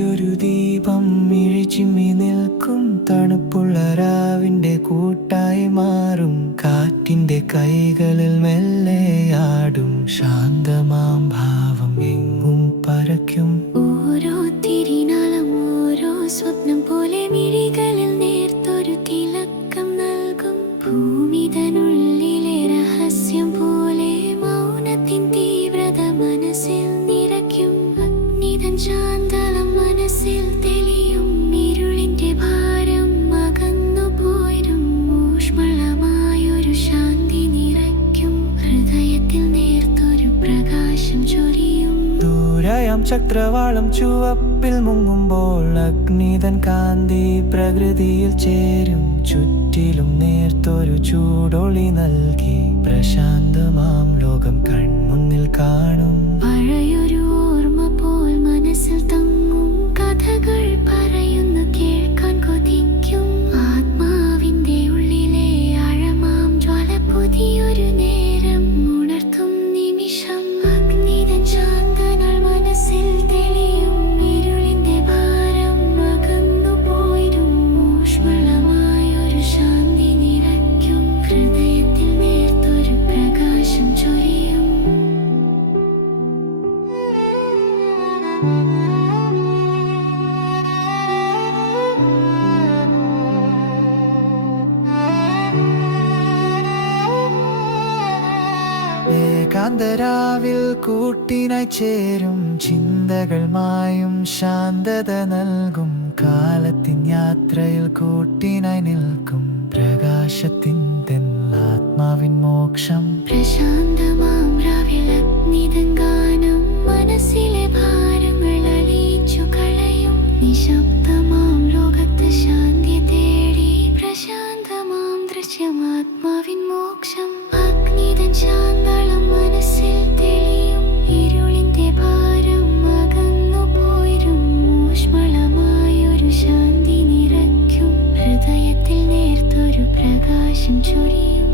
ഒരു ദീപം ഇഴിച്ചിമ്മി നിൽക്കും. തണുപ്പുള്ള രാവിന്റെ കൂട്ടായി മാറും. കാറ്റിന്റെ കൈകളിൽ മെല്ലെ ആടും. ശാന്തമാം ഭാവം എങ്ങും പരക്കും. ഓരോ തിരിനാളം ഓരോ സ്വപ്നം പോലെ മിഴികളിൽ നേർത്തൊരു തിളക്കം നൽകും. ഭൂമിതനുള്ളിലെ രഹസ്യം പോലെ മൗനത്തിൻ തീവ്രത മനസ്സിൽ നിറയ്ക്കും. അഗ്നിതൻ ശാന്ത ചക്രവാളം ചുവപ്പിൽ മുങ്ങുമ്പോൾ അഗ്നിതൻ കാന്തി പ്രകൃതിയിൽ ചേരും. ചുറ്റിലും നേർത്തൊരു ചൂടൊളി നൽകി പ്രശാന്തമാം ലോകം കൺമുന്നിൽ ഏകാന്തരാവിൽ കൂട്ടിനായി ചേരും ചിന്തകൾ മായും ശാന്തത നൽകും. കാലത്തിൻ യാത്രയിൽ കൂട്ടിനായി നിൽക്കും പ്രകാശത്തിൻ ആത്മാവിൻ മോക്ഷം. പ്രശാന്തമാം രാവിൽ മനസ്സിലെ നിശബ്ദമാം ശാന്തി പ്രശാന്തമാം ആത്മാവിൻ മോക്ഷം. അഗ്നിതൻ ശാന്തളം ഒരു പ്രകാശം ചൊരിയും